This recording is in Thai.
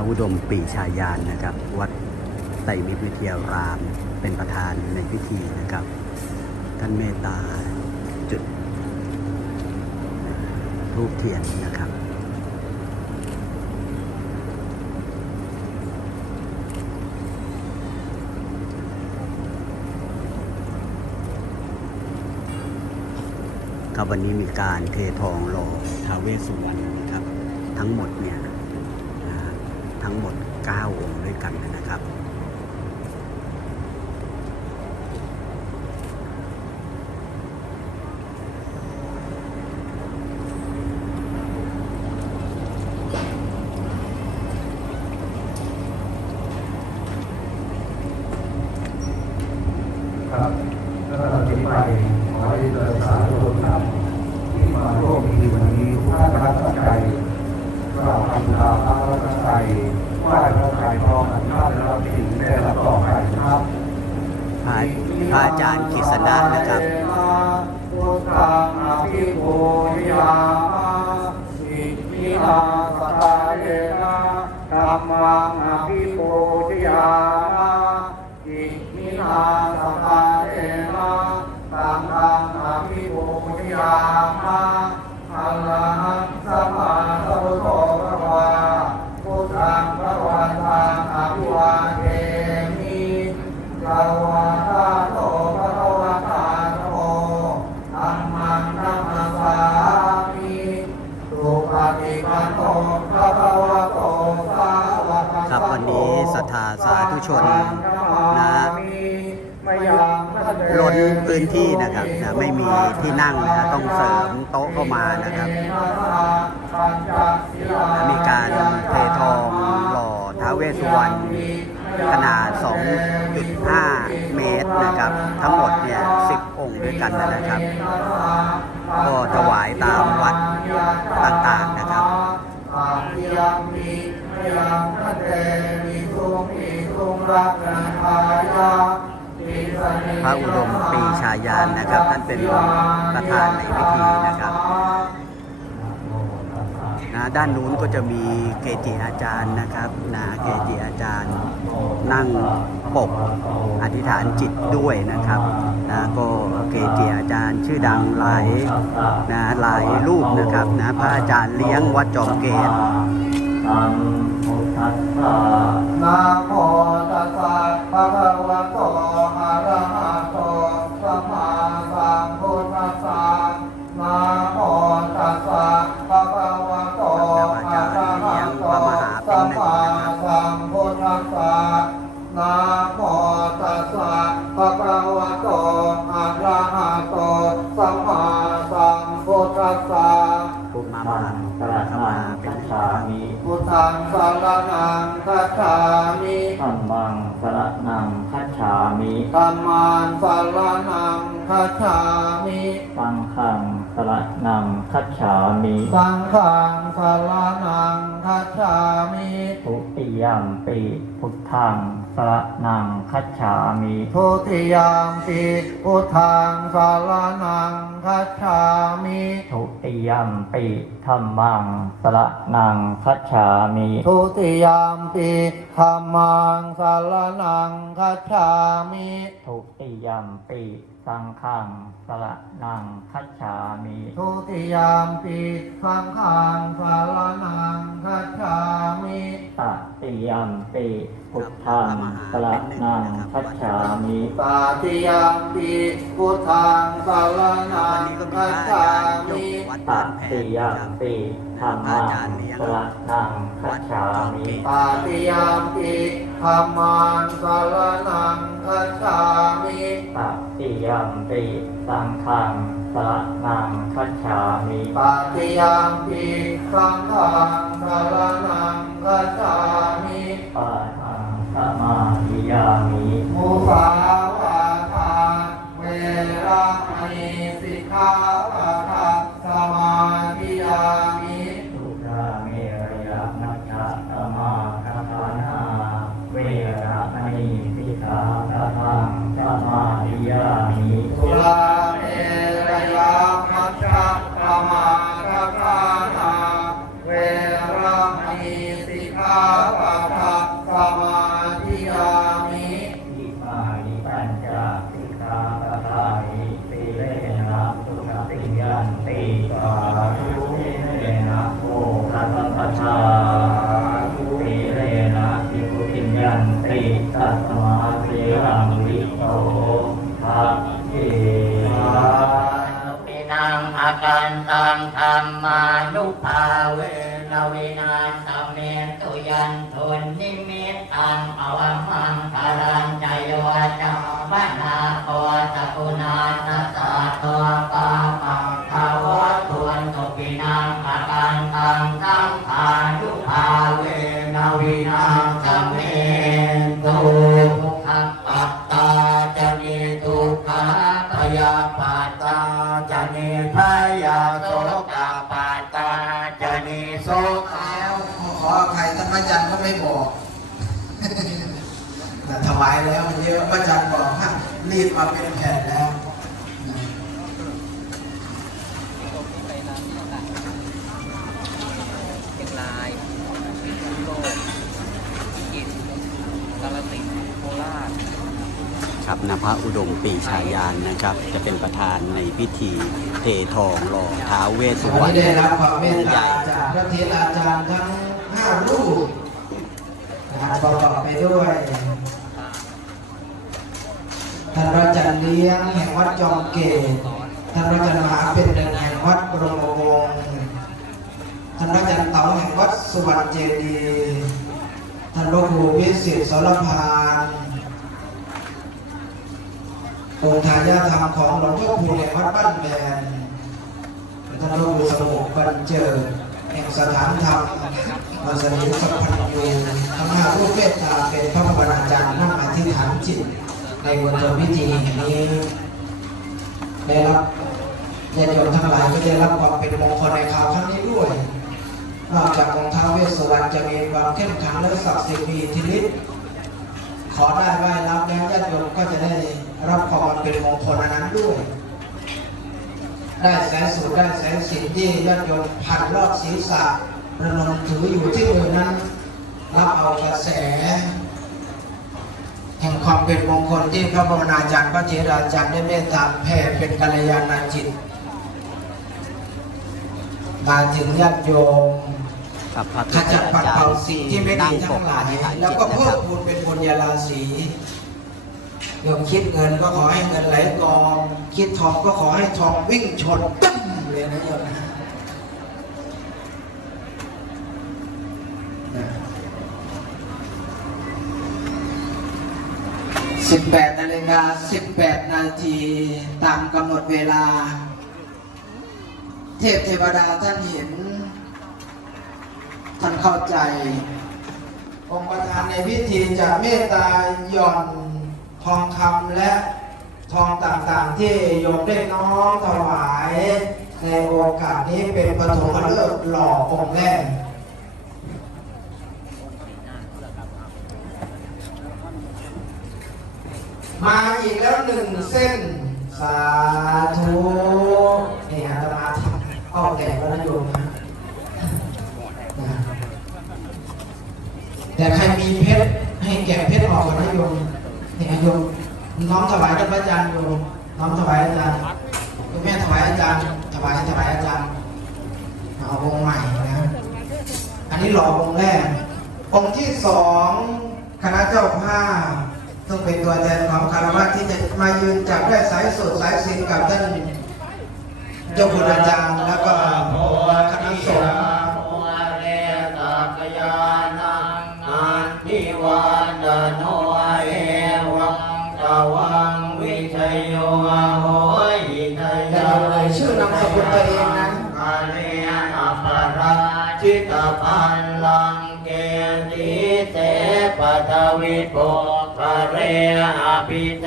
ระอุดมปีชายานนะครับ วัดไตรมิตรวิทยารามเป็นประธานในพิธีนะครับ ท่านเมตตาจุดรูปเทียนนะครับครับวันนี้มีการเททองหล่อท้าเวสุวรรณนะครับ ทั้งหมดเนี่ย ทั้งหมด 9 องค์ด้วยกันนะครับครับแล้วก็ที่ไปเกิดสาธุชนครับที่มาร่วมพิธีวันนี้ทุกท่านประทับใจเราทำตามพระรัตนตรัยไหว้พระไตรพร้อมกันท่านรับสิ่งได้รับต่อไปนะครับ พระพระอาจารย์กิษณะนะครับพุทธังอภิปูยาสิทธินาสตาเยนะธรรมังอภิปู ครับวันนี้ศรัทธาสาธุชนนะล้นพื้นที่นะครับนะไม่มีที่นั่งนะต้องเสริมโต๊ะเข้ามานะครับและมีการเททองหล่อท้าเวสสุวรรณขนาด 2.5 เมตรนะครับ ทั้งหมดเนี่ย 10 องค์ด้วยกันนะครับ ก็ถวายตามวัดต่างๆ นะครับพระอุดมปีชายานนะครับท่านเป็นประธานในพิธีนะครับนะด้านนู้นก็จะมีเกจิอาจารย์นะครับนะเกจิอาจารย์นั่งปกอธิษฐานจิตด้วยนะครับนะก็ ชื่อดังหลายนะหลายรูปนะครับนะพระอาจารย์เลี้ยงวัดจอมเกศนะโมตัสสะภะคะวะโต พุทธังสารนังคัจฉามิธัมมังสระนังคัจฉามิธรรมานสารนังคัจฉามิสังฆังสระนังคัจฉามิสังฆังสารนังคัจฉามิทุติยมปิ พุทธังสระนังคัจฉามิทุติยามปิพุทธังสารนังคัจฉามิทุติยมปิธัมมังสระนังคัจฉามิทุติยามปิธรรมังสารนังคัจฉามิทุติยมปิสังฆังสระนังคัจฉามิทุติยามปิสังฆังสารนังคัจฉามิตติยมปิพุทธังสระนังคัจฉามิตาติยามปิพุทธังสารนังนี้ก็มีคัจพระฉามิกวัดตับ้านดแพติงยานะครับปิธรรมังจารย์เลี้ยงสระนังคัจฉามิตาติยามปิธรรมังสารนังคัจฉามิตัดติยมปิสังฆังสระนังคัจฉามิตาติยามปิสังฆังสารนังคัจฉามิปาท สมาธิยามิมุสาวาทาเวระมณีสิกขาปะทังสมาธิยามิสุราเมรยมัจจตมาคาทานาเวระมณีสิกขาปะทังสมาธิยามิ ปัญจสิกาปทานิสีเลนะสุขติันติสาธุเลนะโอทัตปัชาทุเลนะทิคุติันติสัตมาสีรังวิโสทัพเยปินังอาการตังธรรมานุภาเว นวินาสเมตุยันทุนนิมิตตังอวมังคารัญจโยจัมปนาโคตกุนาทัสสะตัวปาปังทาวะทวนตุปินังอาการตังธรรมานุภาเวนวินา ขออภัยท่านพระอาจารย์ก็ไม่บอกแต่ถวายแล้วมันเยอะพระอาจารย์บอกว่ารีบมาเป็นแผ่นแล้วเชียงรายพิษณุโลกพิจิตรกาฬสินธุ์โคราชครับนภะอุดมปีชายานนะครับ จะเป็นประธานในพิธีเททองหล่อท้าวเวสสุวรวันรณนี้ได้รับความเมตใหตาญ่จากพระเทราจารย์ทั้ง ห้ารูปนะครับประกอบไปด้วยท่านพระอาจารย์เลี้ยงแห่งวัดจอมเกตท่านพระอาจารย์มหาเป็นแห่งวัดบรมวงศ์ท่านพระอาจารย์เต๋าแห่งวัดสุวรรณเจดีย์ท่านพระครูวิสิตสรพานองค์ทายาทธรรมของหลวงพ่อคูณแห่งวัดบ้านแบนท่านพระครูสมุขบรรเจิด สถานธรรมมัสยิดสัพพันยูทั้งห้ารูปเมตตาเป็นพระบรมอาจารย์นั่งอธิษฐานจิต ในวันเจพิธีนี้ได้รับญาติโยมทั้งหลายก็ได้รับความเป็นมงคลในคราวครั้งนี้ด้วย นอกจากองค์ท้าวเวสสุวรรณจะมีความเข้มขังและศักดิ์สิทธิ์มีอิทธิฤทธิ์ขอได้ไหว้รับแล้วญาติโยมก็จะได้รับความเป็นมงคลอันนั้นด้วย ได้แสงสุขได้แสงสินที่ญาติโยมพันรอบศีรษะระนมถืออยู่ที่มือนั้นรับเอากระแส แห่งความเป็นมงคลที่พระบรมนาจารย์พระเถราจารย์ได้เมตตาแผ่เป็นกัลยาณจิต มาถึงญาติโยมครับพระขจัดปัดเป่าสิ่งที่ไม่ดีนั่งปทั้กงหลาอยธิษฐานแล้วจิตก็นะคเพิ่รัมบพูนเป็นบุญญาราศี โยมคิดเงินก็ขอให้เงินไหลกอง คิดทองก็ขอให้ทองวิ่งชนตึ้มเลยนะโยมนะสิบแปดนาฬิกาสิบแปดนาทีตามกำหนดเวลา เทพเทวดาท่านเห็น ท่านเข้าใจ องค์ประธานในพิธีจะเมตตาย่อน ทองคำและทองต่างๆที่โยมได้น้อมถวาย ในโอกาสนี้เป็นปฐมฤกษ์หล่อองค์แรกมาอีกแล้วหนึ่งเส้น สาธุนี่อาตมาทำเอแต่ก็นะโยมแต่ใครมีเพชรให้แกะเพชรออกก่อนนะโยม เนี่ยโยมน้อมถวายท่านพระอาจารย์โยมน้อมถวายอาจารย์คุณแม่ถวายอาจารย์ถวายถวายอาจารย์เอาองค์ใหม่นะอันนี้หล่อองค์แรกองค์ที่สองคณะเจ้าภาพต้องเป็นตัวแทนของคารวะที่จะมายืนจับได้สายสดสายสินกับท่านเจ้าคุณอาจารย์แล้วก็คณะสงฆ์ โยโหยิทอย่ายเอ่ยชื่อนามสกุลตัวเองนะกาเรอปราชิตพันลังเกติเตปทวิโปกะเรอภิเต